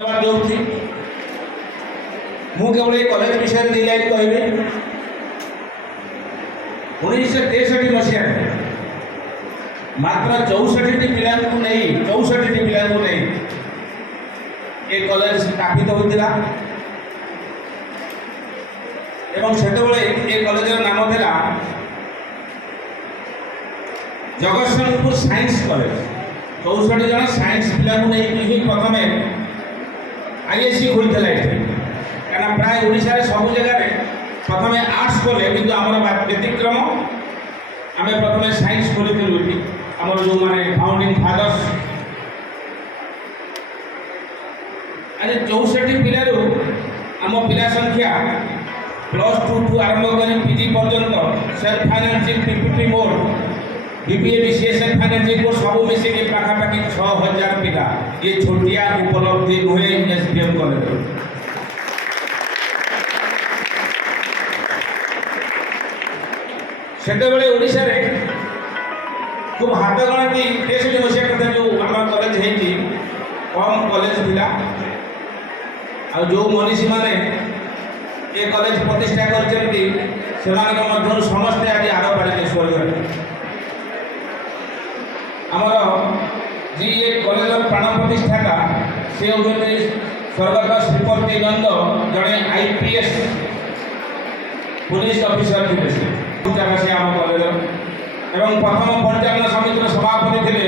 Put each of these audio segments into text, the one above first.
मुझे केवल ये कॉलेज विषय दी लाइन कहबी 1963 मसीह मात्र 64 पिला नहीं ये कॉलेज स्थापित होता एवं सेतबेले ये कॉलेज नाम था जगतसिंहपुर साइंस कॉलेज 64 जन साइंस पिला नहीं प्रथम आईएससी खोलता क्या प्राय ओडिशा रे सब जगह प्रथम आर्ट्स खोले कि आम व्यतिक्रम आम प्रथम साइंस खोलूँ आम जो माने फाउंडिंग फादर्स आज 64 पिलू आम पिला संख्या +2 ठू आरंभ कर पीजी पर्यंत self financing PPP mode BBA BCA self financing को सब मिसिक पाखापाखि 6000 पिला ये छोटिया उपलब्धि नुहे एसडीएम कॉलेज सेतबेले ओडिशा रे खूब हाथ गणती 63 मसीहा कथा जो आम कॉलेज है कम कॉलेज पिला आ जो मनीषी माने ये कॉलेज प्रतिष्ठा करते समस्ते आज आग पाड़े स्वर्ग आमर जी ये कॉलेज प्राण प्रतिष्ठाता से होती स्वर्गत श्रीपति नंद जड़े आईपीएस पुलिस ऑफिसर थे से आम कॉलेज एवं प्रथम परिचालन समितिर सभापति थे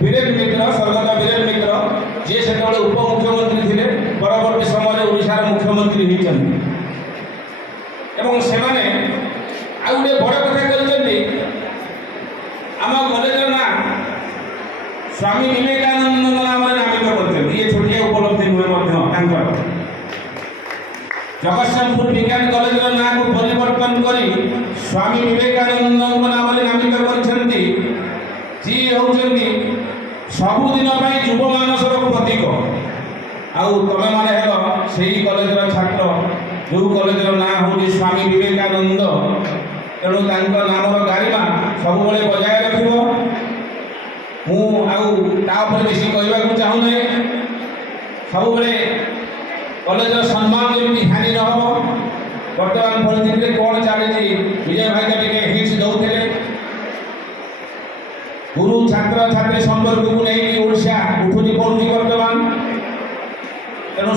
वीरेन मित्र स्वर्गत वीरेन मित्र जी से उपमुख्यमंत्री थे परवर्ती समय ओडिशार मुख्यमंत्री होती से आ गए बड़ कथा कर आम कॉलेज ना स्वामी विवेकानंद नाम नामित करते ये छोटिया उपलब्धि नुहे जगतसिंहपुर विज्ञान कॉलेज ना को परिवर्तन करी स्वामी विवेकानंद नाम नामित करछंती जी होउछंती सबुदिन युव मानसर प्रतीक आउ तमे माने हेलो सेही कॉलेज छात्र जो कॉलेज ना हूँ स्वामी विवेकानंद तेणु नामर गारिमा सब बजाय रख मुझे बेसी कहवाक चाहूना सब कॉलेज सम्मान जमी हानि न हो बर्तमान परिस्थिति कौन चली विजय भाई तो टे हिट्स दौले गुरु छात्र छात्री संपर्क को नहीं ओडिशा उठुनी पड़ुची बर्तमान तेणु